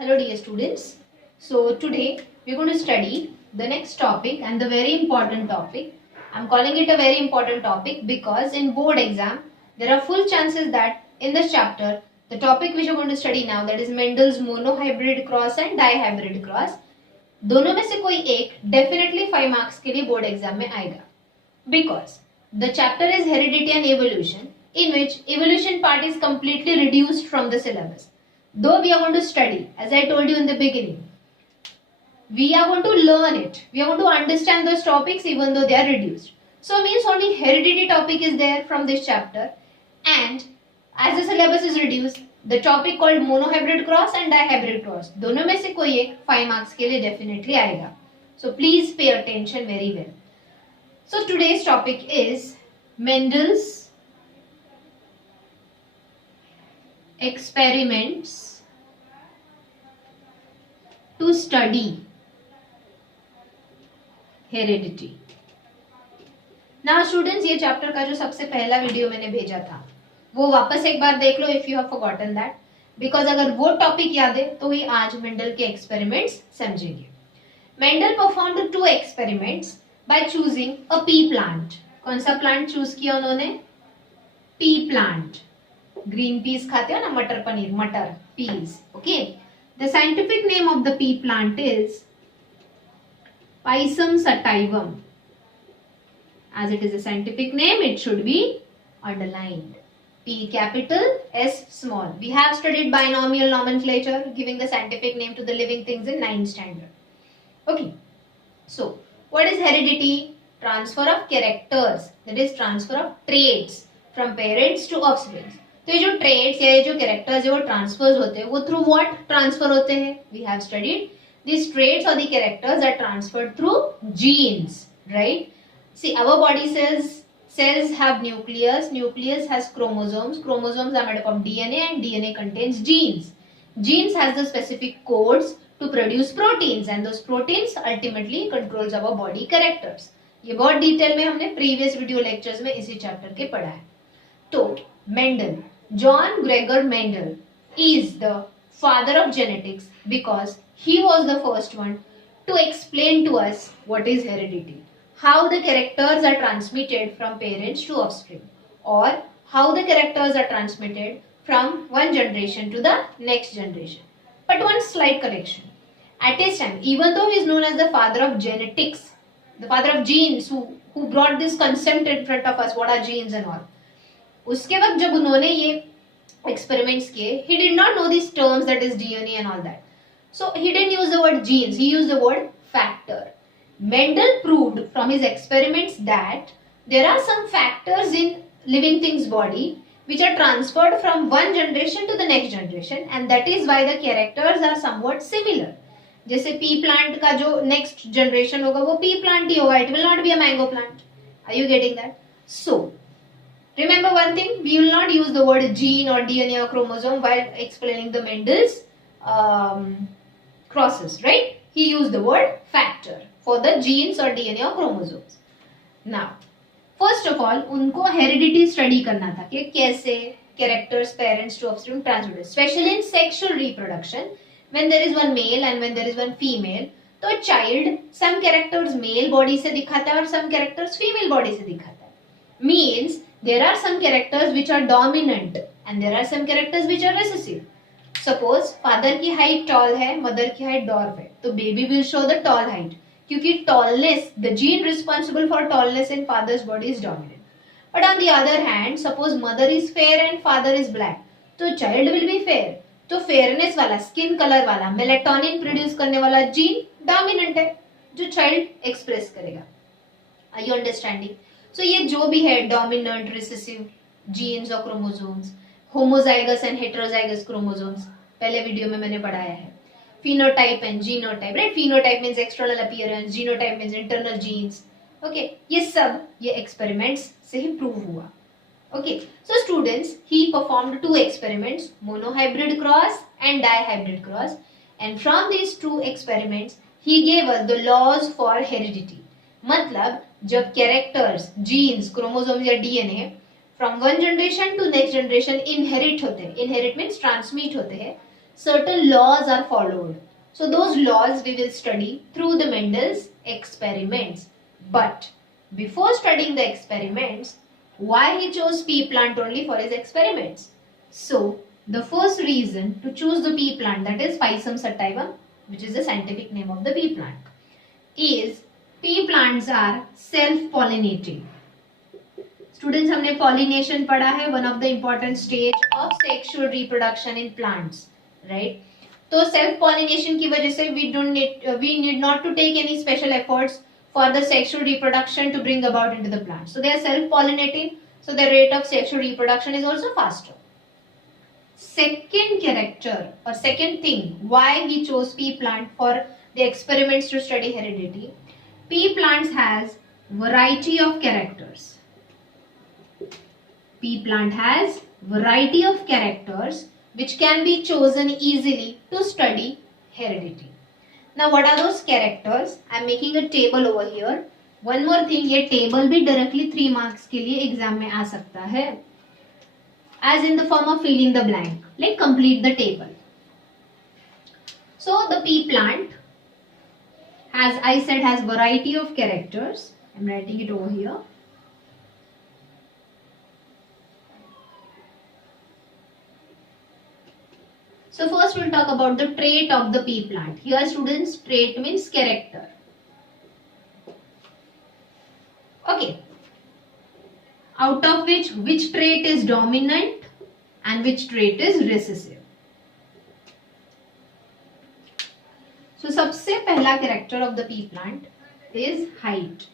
Hello dear students. So today we are going to study the next topic and the very important topic. I am calling it a very important topic because in board exam there are full chances that in this chapter the topic which we are going to study now, that is Mendel's monohybrid cross and dihybrid cross, दोनों में से कोई एक definitely 5 marks के लिए board exam में आएगा, because the chapter is heredity and evolution, in which evolution part is completely reduced from the syllabus. Though we are going to study, as I told you in the beginning, we are going to learn it. We are going to understand those topics even though they are reduced. So means only heredity topic is there from this chapter, and as the syllabus is reduced, the topic called monohybrid cross and dihybrid cross, दोनों में से कोई एक 5 marks के लिए definitely आएगा. So please pay attention very well. So today's topic is Mendel's experiments to study heredity. Now students, ये chapter का जो सबसे पहला वीडियो मैंने भेजा था वो वापस एक बार देख लो if you have forgotten that, because अगर वो टॉपिक याद है तो ही आज मेंडल के एक्सपेरिमेंट्स समझेंगे. Mendel performed 2 experiments by choosing a pea plant. कौन सा प्लांट चूज किया उन्होंने? pea plant. ग्रीन पीस खाते हो ना, मटर पनीर, मटर, peas. Okay. The scientific name of the pea plant is Pisum sativum. As it is a scientific name, it should be underlined. P capital, S small. We have studied binomial nomenclature, giving the scientific name to the living things in 9th standard. Okay. So, what is heredity? Transfer of characters, that is transfer of traits from parents to offspring. तो ये जो traits या ये जो characters है वो transfers होते हैं, वो through what transfer होते हैं? We have studied these traits or the characters are transferred through genes, right? See, our body cells have nucleus. Nucleus has chromosomes. Chromosomes are made up of DNA, and DNA contains genes. Genes has the specific codes to produce proteins, and those proteins ultimately controls our body characters. ये बहुत detail में हमने previous video lectures में इसी chapter के पढ़ा है. तो Mendel, John Gregor Mendel is the father of genetics because he was the first one to explain to us what is heredity, how the characters are transmitted from parents to offspring, or how the characters are transmitted from one generation to the next generation. But one slight correction. At his time, even though he is known as the father of genetics, the father of genes, who brought this concept in front of us, what are genes and all, उसके वक्त जब उन्होंने ये experiments किए, he did not know these terms, that is DNA and all that. So he didn't use the word genes, he used the word factor. Mendel proved from his experiments that there are some factors in living things body which are transferred from one generation to the next generation, and that is why the characters are somewhat similar. जैसे pea plant का जो next generation होगा वो pea plant ही होगा, it will not be a mango plant. Are you getting that? So remember one thing, we will not use the word gene or DNA or chromosome while explaining the Mendel's crosses, right? He used the word factor for the genes or DNA or chromosomes. Now, first of all, उनको heredity study करना था कि कैसे characters parents to offspring transmitted, especially in sexual reproduction, when there is one male and when there is one female. तो child some characters male body से दिखाता है और some characters female body से दिखाता है. Means there are some characters which are dominant and there are some characters which are recessive. Suppose father की height tall है, mother की height dwarf है, तो baby will show the tall height, क्योंकि tallness, the gene responsible for tallness in father's body is dominant. But on the other hand, suppose mother is fair and father is black, तो child will be fair. तो fairness वाला, skin color वाला, melatonin produce करने वाला gene dominant है, जो child express करेगा. Are you understanding? So ये जो भी है dominant, recessive genes और chromosomes, homozygous and heterozygous chromosomes, पहले वीडियो में मैंने पढ़ाया है. Phenotype and genotype, right? Phenotype means external appearance, genotype means internal genes. Okay, ये सब ये experiments से ही prove हुआ. Okay, so students, he performed 2 experiments, monohybrid cross and dihybrid cross, and from these 2 experiments he gave us the laws for heredity. मतलब जब characters, genes, chromosome या DNA from one generation to next generation inherit होते हैं, inherit means transmit होते हैं, certain laws are followed. So those laws we will study through the Mendel's experiments. But before studying the experiments, why he chose pea plant only for his experiments? So the first reason to choose the pea plant, that is Physarum sativum, which is the scientific name of the pea plant, is pea plants are self-pollinating. Students, हमने pollination पढ़ा है, one of the important stage of sexual reproduction in plants, right? तो self pollination की वजह से we need not to take any special efforts for the sexual reproduction to bring about into the plant. So they are self pollinating, so the rate of sexual reproduction is also faster. Second character or second thing why we chose pea plant for the experiments to study heredity, pea plants has variety of characters. Pea plant has variety of characters which can be chosen easily to study heredity. Now what are those characters? I am making a table over here. One more thing, ये table भी directly 3 marks के लिए exam में आ सकता है. As in the form of fill in the blank, like complete the table. So the pea plant, as I said, has variety of characters. I am writing it over here. So first we'll talk about the trait of the pea plant. Here students, trait means character. Okay. Out of which trait is dominant and which trait is recessive. So सबसे पहला character of the pea plant is height.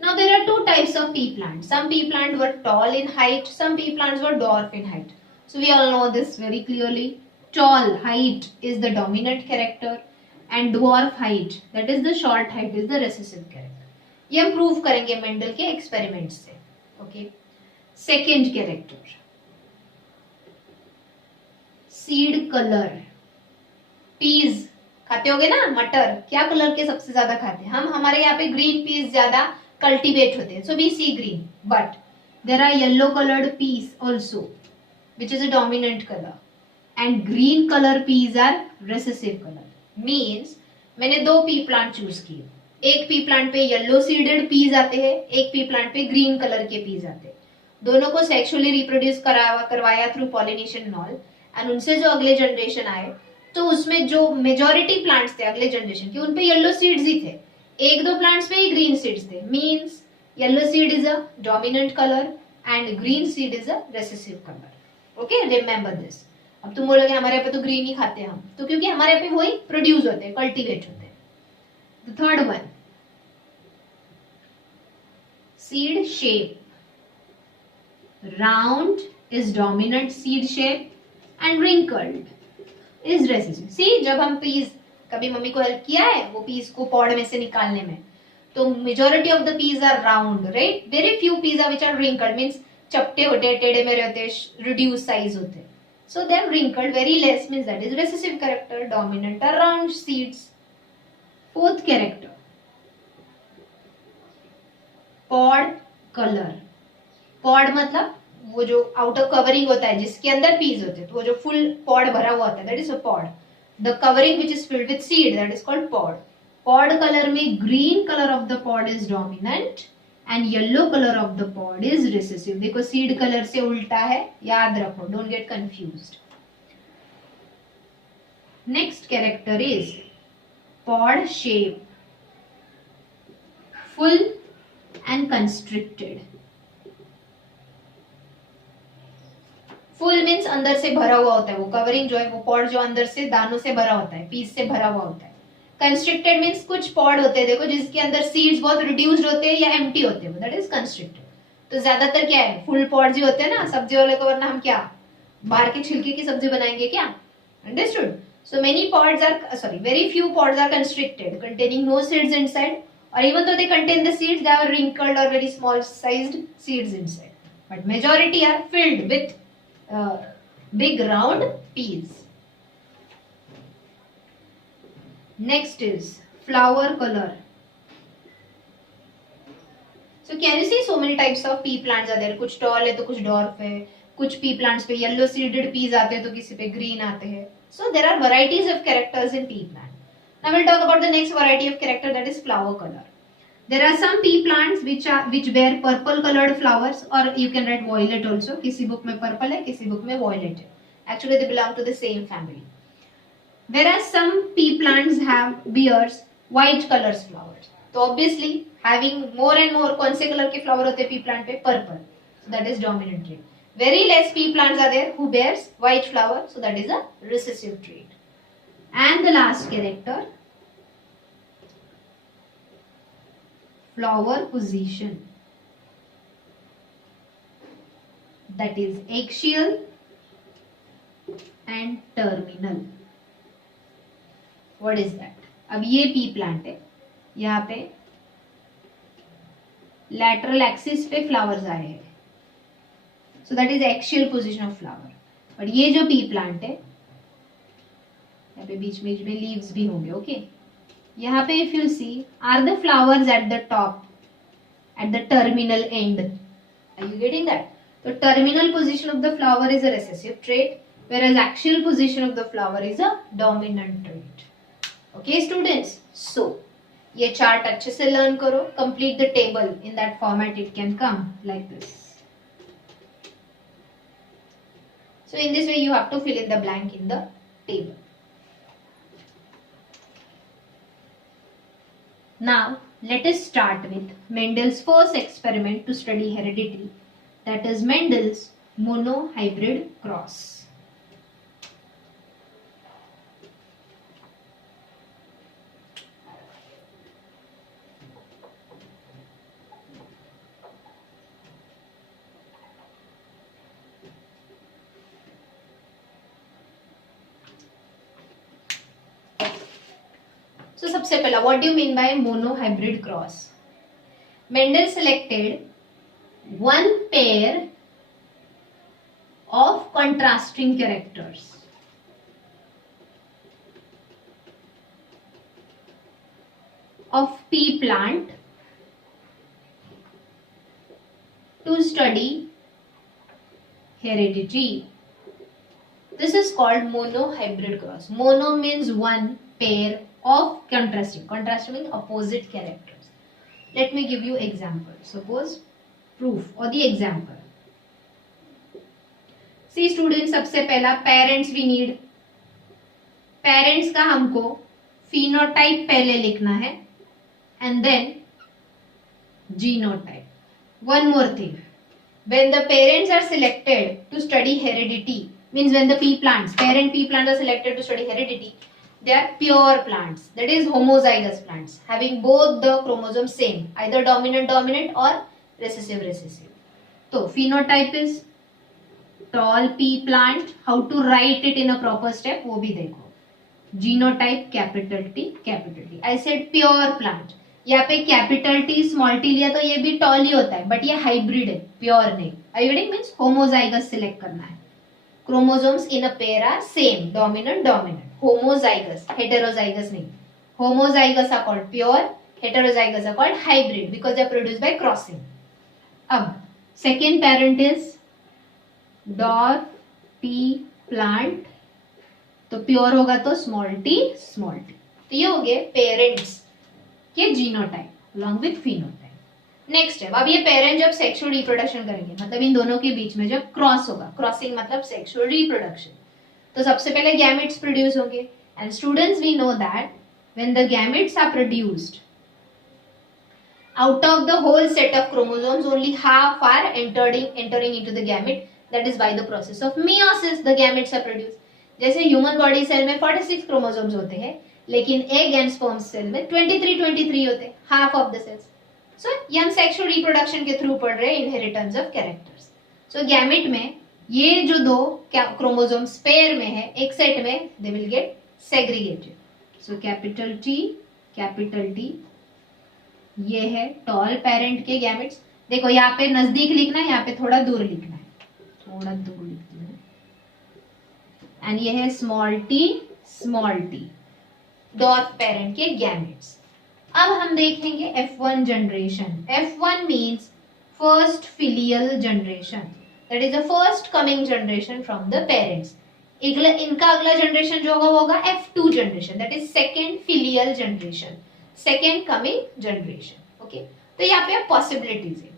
Now there are two types of pea plants. Some pea plants were tall in height, some pea plants were dwarf in height. So we all know this very clearly. Tall height is the dominant character and dwarf height, that is the short height, is the recessive character. ये हम prove करेंगे Mendel के experiments से. Okay. Second character, seed color. Peas खाते होगे ना, मटर क्या कलर के सबसे ज्यादा खाते हैं हम? हमारे यहाँ पे green peas ज्यादा cultivate होते हैं, so we see green. But there are yellow colored peas also, which is a dominant color. And green color peas are recessive color. Means मैंने दो pea plant choose किए. एक pea plant पे yellow seeded peas आते हैं, एक pea plant पे green color के peas आते हैं. दोनों को sexually reproduce करवाया through pollination and all. And उनसे जो अगले generation आए, तो उसमें जो majority plants थे अगले generation के, उन पे yellow seeds ही थे. एक दो plants पे ही green seeds थे. Means yellow seed is a dominant color and green seed is a recessive color. Okay, remember this. अब तुम बोलोगे हमारे यहाँ पे तो ग्रीन ही खाते हैं हम, तो क्योंकि हमारे यहाँ पे वही प्रोड्यूस होते हैं, कल्टीवेट होते हैं. The third one, seed shape. Round is dominant seed shape and wrinkled is recessive. See जब हम पीस, कभी मम्मी को हेल्प किया है वो पीस को पॉड में से निकालने में, तो majority of the peas are round, right. Very few peas are which are wrinkled, means चपटे होते हैं, टेढ़े मेढ़े होते हैं, रिड्यूस साइज होते हैं. So they are wrinkled, very less, means that is recessive character. Dominant are round seeds. Fourth character, pod color. Pod मतलब वो जो outer covering होता है जिसके अंदर peas होते हैं, तो वो जो full pod भरा हुआ होता है, that is a pod. The covering which is filled with seed, that is called pod. Pod color में green color of the pod is dominant and yellow color of the pod is recessive. देखो seed color से उल्टा है, याद रखो, don't get confused. Next character is pod shape, full and constricted. Full means अंदर से भरा हुआ होता है, वो कवरिंग जो है, वो pod जो अंदर से दानों से भरा होता है, पीस से भरा हुआ होता है. कंस्ट्रिक्टेड मीन्स कुछ पॉड होते हैं, देखो जिसके अंदर सीड्स बहुत रिड्यूस्ड होते हैं या एम्प्टी होते हैं, दैट इज कंस्ट्रिक्टेड. तो ज्यादातर क्या है, फुल पॉड्स ही होते हैं ना सब्जी वाले को, वरना हम क्या बाहर के छिलके की सब्जी बनाएंगे क्या? Understood. So many pods are, sorry, very few pods are constricted containing no seeds inside, or even though they contain the seeds, they are wrinkled or very small sized seeds inside. But majority are filled with big round peas. Next is flower color. So can you see so many types of pea plants are there? कुछ tall है तो कुछ dwarf है, कुछ P plants पे yellow seeded Ps आते हैं तो किसी पे ग्रीन आते हैं. So there are varieties of characters in pea plant. Now we'll talk about the next variety of character, that is flower color. There are some pea plants which bear purple colored flowers, or you can write violet also. किसी book में purple है, किसी book में violet है. Actually they belong to the same family. Whereas some pea plants bears white colors flowers. So obviously having more and more कौन से color के flower होते हैं pea plant पे? Purple. So that is dominant trait. Very less pea plants are there who bears white flower. So that is a recessive trait. And the last character, flower position. That is axial and terminal. What is that? अब ये pea plant है, यहाँ पे lateral axis पे flowers आए हैं. So that is axial position of flower. But ये जो pea plant है, यहाँ पे बीच में leaves भी होंगे, okay? यहाँ पे if you see, are the flowers at the top, at the terminal end? Are you getting that? So terminal position of the flower is a recessive trait, whereas axial position of the flower is a dominant trait. Okay students? So ये chart अच्छे से learn करो. Complete the table in that format. It can come like this. So in this way you have to fill in the blank in the table. Now let us start with Mendel's first experiment to study heredity, that is Mendel's monohybrid cross. So सबसे पहला, what do you mean by monohybrid cross? Mendel selected one pair of contrasting characters. Of pea plant to study heredity. This is called monohybrid cross. Mono means one, pair of contrasting. Contrasting means opposite characters. Let me give you example. Suppose proof or the example. See students, सबसे पहला parents we need. Parents का हमको phenotype पहले लिखना है and then genotype. One more thing. When the parents are selected to study heredity, means when the parent pea plants are selected to study heredity, they are pure plants, that is homozygous plants, having both the chromosomes same, either dominant or recessive. So phenotype is tall pea plant. How to write it in a proper step वो भी देखो. Genotype capital T. I said pure plant. यहाँ पे capital T small T लिया तो ये भी toll ही होता है, बट ये हाइब्रिड है, प्योर नहीं. हाइब्रिड मीन्स होमोजाइगस सिलेक्ट करना है. Chromosomes in a pair are same, dominant. Homozygous, heterozygous नहीं. Homozygous are called pure, heterozygous are called hybrid because they are produced by crossing. अब second parent is dwarf T plant, तो pure होगा तो small T. तो ये हो गए parents के genotype along with phenotype. Next है, अब ये पेरेंट जब सेक्सुअल रिप्रोडक्शन करेंगे, मतलब इन दोनों के बीच में जब क्रॉस होगा, क्रॉसिंग मतलब सेक्सुअल रिप्रोडक्शन, तो सबसे पहले गैमेट्स प्रोड्यूस होंगे. And students we know that when the gametes are produced, out of the whole set of chromosomes only half are entering into the gamete. That is by the process of meiosis the gametes are produced. जैसे human body cell में 46 chromosomes होते हैं, लेकिन egg and sperm cell में 23 होते हैं, half of the sales. सो ये हम सेक्सुअल रिप्रोडक्शन के थ्रू पढ़ रहे हैं, inheritance of characters. So gamete में ये जो दो क्रोमोसोम्स पेयर में है, एक सेट में, they will get segregated. So capital T ये है टॉल पेरेंट के गैमेट्स. देखो यहाँ पे नजदीक लिखना है, यहाँ पे थोड़ा दूर लिखना है, थोड़ा दूर लिखना है. एंड ये है स्मॉल टी डॉर्फ पेरेंट के गैमेट्स. अब हम देखेंगे F1 generation. F1 means first filial generation. That is the first coming generation from the parents. इनका अगला जनरेशन जो होगा वो होगा F2 generation, that is second filial generation, second coming generation. Okay, तो यहाँ पे आप पॉसिबिलिटीज है,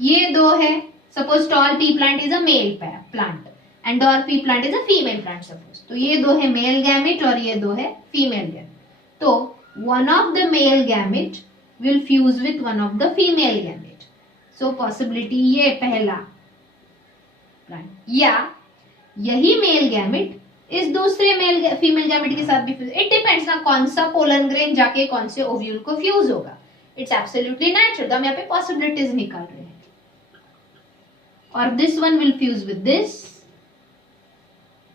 ये दो है. Suppose toll P plant is a male plant and dwarf P plant is a female plant suppose. तो ये दो है मेल गैमेट और ये दो है फीमेल गैमेट. तो one of the male gamete will fuse with one of the female gamete. So possibility ये पहला प्लांट, या यही मेल गैमेट इस दूसरे मेल फीमेल गैमेट के साथ भी फ्यूज. इट डिपेंड्स ना कौन सा पोलन ग्रेन जाके कौन से ओव्यूल को फ्यूज होगा. It's absolutely natural. हम यहाँ पे पॉसिबिलिटीज निकाल रहे हैं. और this one will fuse with this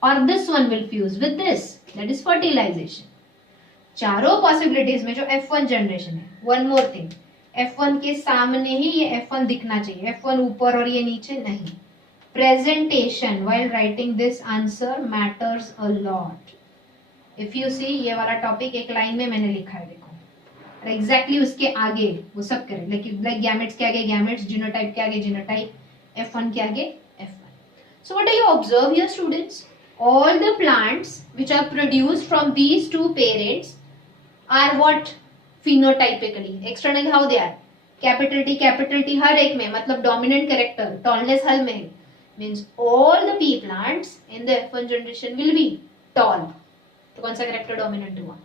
और this one will fuse with this, that is fertilization. चारों पॉसिबिलिटीज में जो F1 जनरेशन है, वन मोर थिंग, F1 के सामने ही ये F1 दिखना चाहिए. F1 ऊपर और ये नीचे नहीं. Presentation while writing this answer matters a lot. If you see, ये वाला टॉपिक एक लाइन में मैंने लिखा है, देखो. और एग्जैक्टली उसके आगे वो सब करें, लाइक गैमेट्स के आगे गैमेट्स, जीनोटाइप के आगे जीनोटाइप, F1 के आगे F1. So what do you observe here, students? All the plants which are produced from these two parents are what? Phenotypically. Externally how they are? Capital T हर एक में, मतलब dominant character, tallness हर में. Means all the pea plants in the F1 generation will be tall. तो कौन सा character dominant हुआ?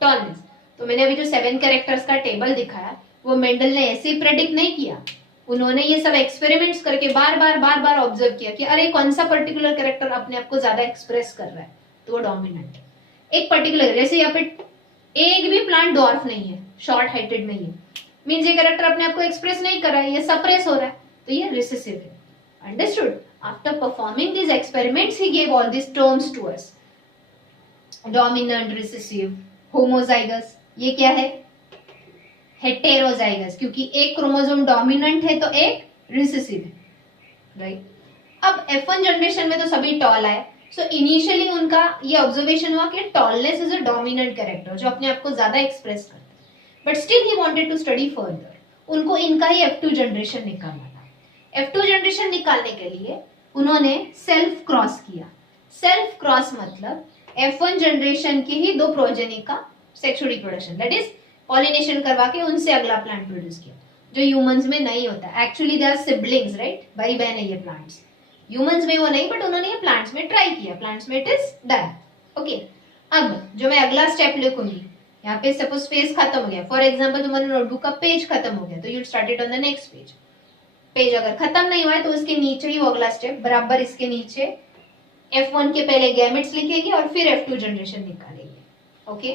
Tallness. तो मैंने अभी जो 7 कैरेक्टर्स का टेबल दिखाया वो मेंडल ने ऐसे ही प्रेडिक्ट नहीं किया. उन्होंने ये सब एक्सपेरिमेंट्स करके बार बार ऑब्जर्व किया कि अरे कौन सा पर्टिकुलर कैरेक्टर अपने आप को ज्यादा एक्सप्रेस कर रहा है, तो वो डोमिनेंट. एक पर्टिकुलर, जैसे यहाँ पे एक भी प्लांट डॉर्फ नहीं है, शॉर्ट हाइटेड में ही, मींस ये कैरेक्टर अपने आप को एक्सप्रेस नहीं कर रहा है, ये सप्रेस हो रहा है, तो ये रिसेसिव है. Understood? After performing these experiments, he gave all these terms to us. Dominant, recessive, homozygous. ये क्या है? Heterozygous. क्योंकि एक क्रोमोसोम डोमिनेंट है तो एक रिसेसिव है, राइट? अब F1 जनरेशन में तो सभी टॉल आए. सो इनिशियली उनका ये ऑब्जर्वेशन हुआ कि tallness is a dominant character जो अपने आप को ज्यादा एक्सप्रेस करता है. But still he wanted to study further. उनको इनका ही F2 जनरेशन निकालना. F2 जनरेशन निकालने के लिए उन्होंने सेल्फ क्रॉस किया. सेल्फ क्रॉस मतलब F1 जनरेशन के ही दो प्रोजेनी का sexual reproduction, that is pollination करवा के उनसे अगला प्लांट प्रोड्यूस किया, जो ह्यूमंस में नहीं होता. Actually they are siblings, right? भाई बहन है ये प्लांट्स. ह्यूमंस में वो नहीं, बट उन्होंने ये प्लांट्स में ट्राई किया. प्लांट्स में इट इज डन. ओके, अब जो मैं अगला स्टेप लिखूंगी, यहाँ पे सपोज पेज खत्म हो गया. फॉर एग्जाम्पल तुम्हारे नोटबुक का पेज खत्म हो गया, तो you start it on the next page. Page अगर खत्म नहीं हुआ है तो उसके नीचे ही वो अगला स्टेप, बराबर इसके नीचे F1 के पहले गैमेट्स लिखेगी और फिर F2 जनरेशन निकालेगी. ओके,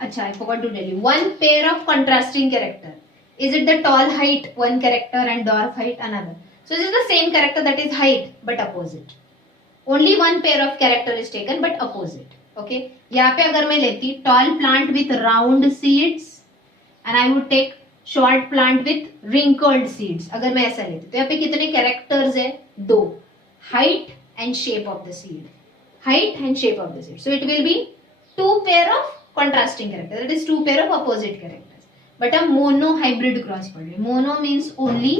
अच्छा, I forgot to tell you, one pair of contrasting character. Is it the tall height one character and dwarf height another? So this is the same character, that is height but opposite. Only one pair of character is taken but opposite. Okay, यहाँ पे अगर मैं लेती tall plant with round seeds and I would take short plant with wrinkled seeds, अगर मैं ऐसा लेती तो यहाँ पे कितने कैरेक्टर्स है? 2. Height and shape of the seed, height and shape of the seed. So it will be 2 pair of contrasting character, that is 2 pair of opposite characters. But हम मोनो हाइब्रिड क्रॉस पढ़ रहे. Mono means only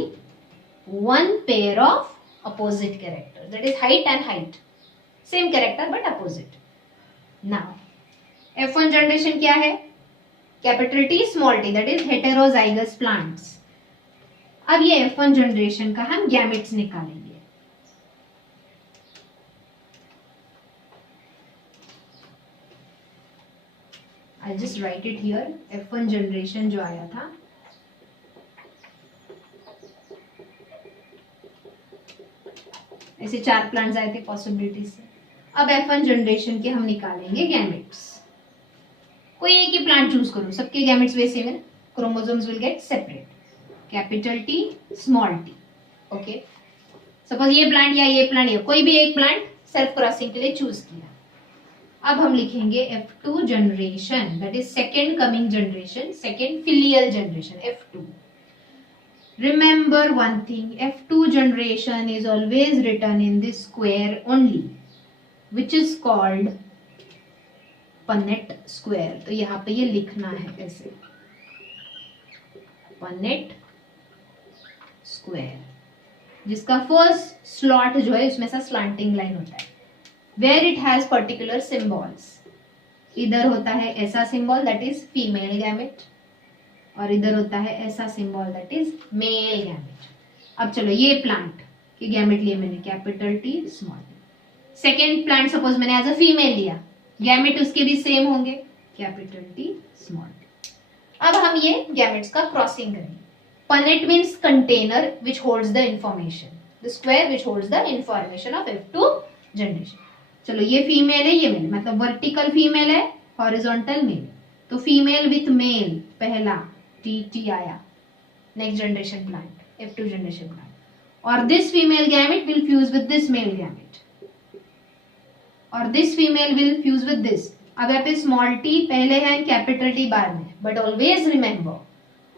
1 pair of opposite character, that is height and height, same character but opposite. Now, F1 generation क्या है? Capital T small t, that is heterozygous plants. अब ये F1 generation का हम gametes निकालेंगे. I'll just write it here. F1 generation जो आया था, ऐसे 4 प्लांट्स आए थे पॉसिबिलिटी से. अब F1 जनरेशन के हम निकालेंगे गैमेट्स. कोई एक ही प्लांट चूज करो, सबके गैमेट्स वैसे हैं, chromosomes will get separate. Capital T small t. Okay, suppose ये प्लांट या ये प्लांट या कोई भी एक प्लांट सेल्फ क्रॉसिंग के लिए चूज किया. अब हम लिखेंगे F2 generation, that is second coming generation, second filial generation, F2. Remember one thing, F2 generation is always written in this square only, which is called Punnett square. तो यहाँ पे ये लिखना है ऐसे, पनेट स्क्वायर, जिसका फर्स्ट स्लॉट जो है उसमें से स्लांटिंग लाइन होता है, where it has particular symbols. इधर होता है ऐसा symbol that is female gamete, और इधर होता है ऐसा symbol that is male gamete. अब चलो ये प्लांट की गैमेट लिए मैंने capital T small T. Second plant suppose मैंने एज अ फीमेल लिया, गैमेट उसके भी सेम होंगे, कैपिटल टी स्मॉल टी। अब हम ये गैमेट्स का क्रॉसिंग करेंगे। Punnett means container which holds the information, the square which holds the information of F2 generation. चलो ये फीमेल है, ये मेल, मतलब वर्टिकल फीमेल है, हॉरिजॉन्टल मेल। तो फीमेल विथ मेल पहला टी आया, next generation plant F2 generation plant, और this female gamete will fuse with this male gamete, और this female will fuse with this. अब यहाँ पे स्मॉल टी पहले है, कैपिटल टी बाद में, but always remember,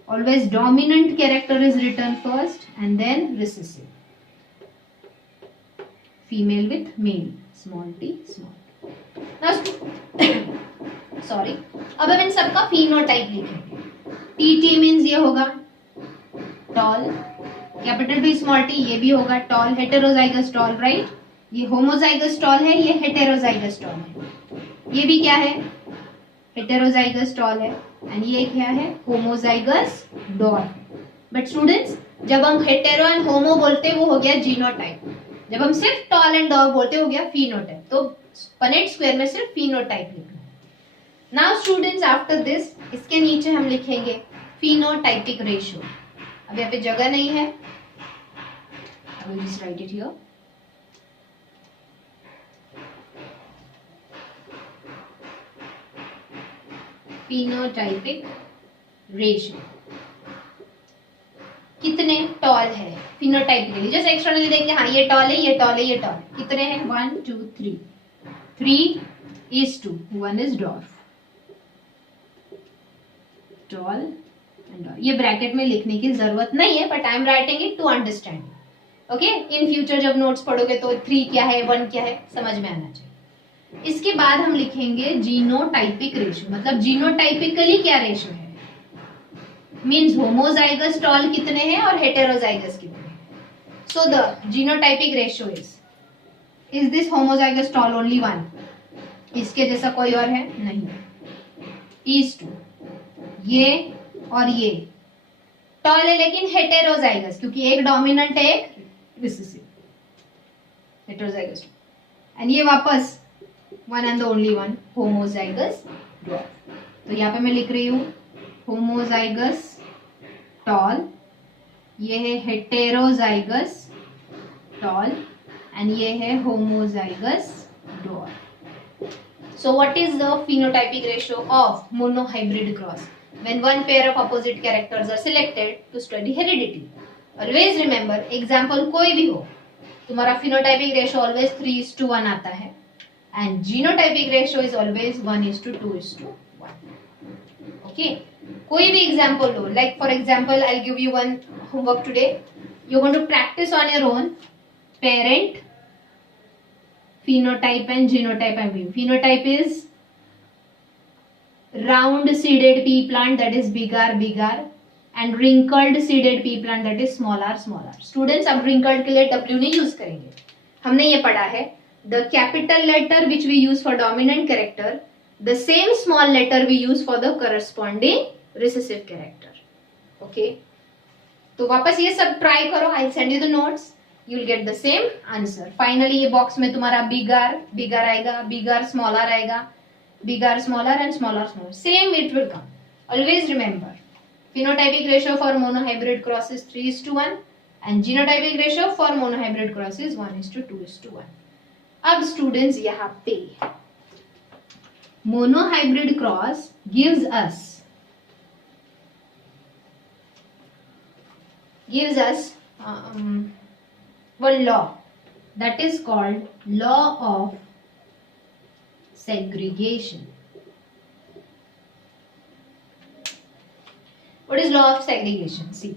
always dominant character is written first and then recessive. Female with male, small t small. Now sorry, अब हम इन सबका phenotype लिखेंगे। टी मीन्स ये होगा tall, capital T small T ये भी होगा tall, heterozygous tall, right? ये homozygous tall है, ये heterozygous tall है। ये भी क्या है? heterozygous tall है, एंड ये क्या है? Homozygous dwarf. बट स्टूडेंट्स, जब हम हेटेरो एंड होमो बोलते हैं वो हो गया जीनोटाइप, जब हम सिर्फ टॉल एंड डॉर्फ बोलते हो गया फिनोटाइप। तो पनेट स्क्वायर में सिर्फ फिनोटाइप लिखना है। नाउ स्टूडेंट्स आफ्टर दिस, इसके नीचे हम लिखेंगे फिनोटाइपिक रेशियो। अब यहाँ पे जगह नहीं है, I will just right it here. Phenotypic ratio कितने टॉल है फिनोटाइप के लिए, जैसे एक्सटर्नली देखेंगे, हाँ ये टॉल है, ये टॉल है, ये टॉल, कितने हैं? 1 2 3, 3:2, 1 is dwarf, tall and dwarf. ये ब्रैकेट में लिखने की जरूरत नहीं है, but I am writing it to understand. Okay, in future जब नोट्स पढ़ोगे तो 3 क्या है, 1 क्या है, समझ में आना चाहिए। इसके बाद हम लिखेंगे जीनोटाइपिक रेशियो, मतलब जीनोटाइपिकली क्या रेशियो है, मींस होमोजाइगस टॉल कितने हैं और हेटेरोजाइगस कितने हैं। So the genotypic ratio is this homozygous tall only 1, इसके जैसा कोई और है नहीं, इज 2, ये और ये टॉल है लेकिन हेटेरोजाइगस, क्योंकि एक डोमिनेंट है एक रिसेसिव, हेटेरोजाइगस, एंड ये वापस one and only one, homozygous dwarf. तो यहाँ पे मैं लिख रही हूँ होमोजाइगस टॉल, ये है हेटेरोजाइगस टॉल, एंड ये है homozygous dwarf. So what is the phenotypic ratio of monohybrid cross when one pair of opposite characters are selected to study heredity? Always remember, example कोई भी हो, तुम्हारा phenotypic ratio always 3:1 आता है, and genotypic ratio is always 1:2:1. Okay, कोई भी example low, like for example I'll give you one homework today. You're going to practice on your own parent, phenotype and genotype. I mean, phenotype is round seeded pea plant, that is big R, and wrinkled seeded pea plant, that is small r. Students, अब wrinkled के लिए W नहीं use करेंगे, हमने ये पढ़ा है the capital letter which we use for dominant character, the same small letter we use for the corresponding recessive character. Okay, तो वापस ये सब ट्राई करो, I'll send you the notes, you will get the same answer. Finally ये box में तुम्हारा big R आएगा, big R small r आएगा, big R smaller and smaller, same it will come. Always remember, phenotypic ratio for monohybrid cross is 3:1 and genotypic ratio for monohybrid cross is 1:2:1. अब students यहाँ पे monohybrid cross gives us one law that is called law of segregation. What is law of segregation? See,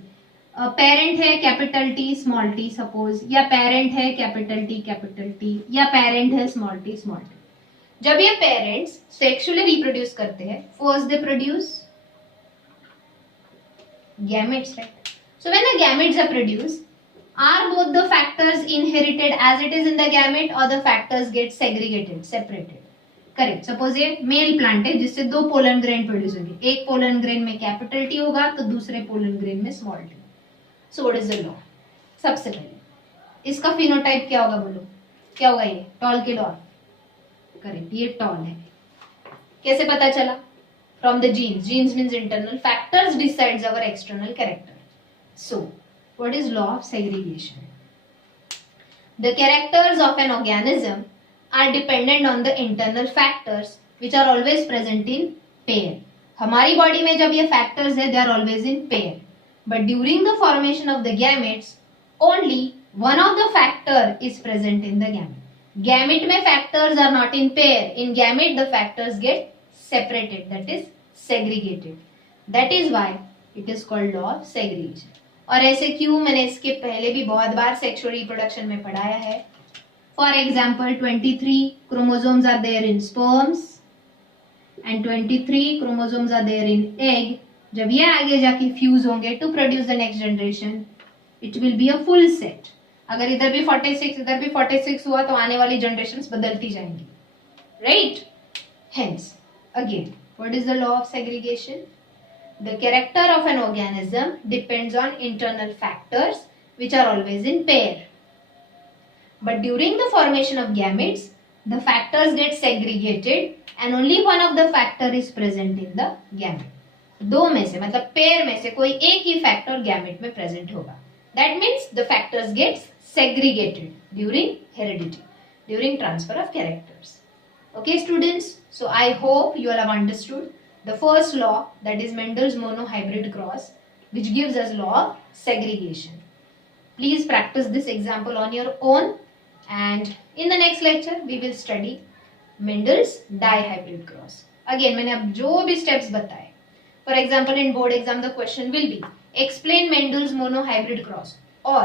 parent है capital T small T suppose, या parent है capital T, या parent है small T. जब ये parents sexually reproduce करते हैं, first they produce Gametes, right? So when the gametes are produced, are both the factors inherited as it is in the gamete or the factors get segregated, separated? Correct. Suppose ये male plant है जिससे दो pollen grain produce होंगे, एक pollen grain में capital T होगा तो दूसरे पोलन ग्रेन में small T. So what is the law? सबसे पहले इसका फिनोटाइप क्या होगा बोलो, क्या होगा ये? टॉल के डॉर्फ. करेक्ट, ये टॉल है. कैसे पता चला? From the genes. Genes means internal factors decides our external character. So what is law of segregation? The characters of an organism are dependent on the internal factors which are always present in pair. हमारी body में जब ये factors है, they are always in pair. But during the formation of the gametes, only one of the factor is present in the gamete. Gamete में factors are not in pair. In gamete, the factors get separated, that is segregated. That is why it is called law of segregation. और ऐसे क्यों? मैंने इसके पहले भी बहुत बार sexual reproduction में पढ़ाया है. For example, 23 chromosomes are there in sperms and 23 chromosomes are there in egg. जब ये आगे जाके फ्यूज होंगे to produce the next generation, it will be a full set. अगर इधर भी 46 इधर भी 46 हुआ तो आने वाली generations बदलती जाएंगी, right? Hence, again, what is the law of segregation? The character of an organism depends on internal factors which are always in pair. But during the formation of gametes, the factors get segregated and only one of the factor is present in the gamete. दो में से मतलब pair में से कोई एक ही factor gamete में present होगा. That means the factors gets segregated during heredity, during transfer of characters. Okay, students. So I hope you all have understood the first law, that is Mendel's monohybrid cross, which gives us law of segregation. Please practice this example on your own. And in the next lecture we will study Mendel's dihybrid cross. Again मैंने अब जो भी steps बताए, for example in board exam the question will be explain Mendel's monohybrid cross or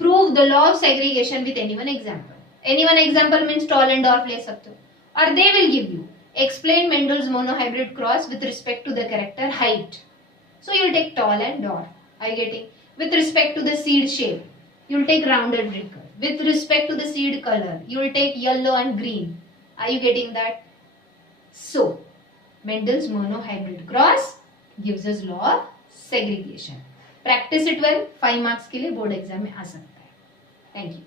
prove the law of segregation with any one example. Any one example means Toll and Dorff ले सकते हो, or they will give you explain Mendel's monohybrid cross with respect to the character height. So you'll take Toll and Dorff. Are you getting? With respect to the seed shape, you'll take rounded wrinkle. With respect to the seed color, you will take yellow and green. Are you getting that? So, Mendel's monohybrid cross gives us law of segregation. Practice it well. 5 marks के लिए board exam में आ सकता है. Thank you.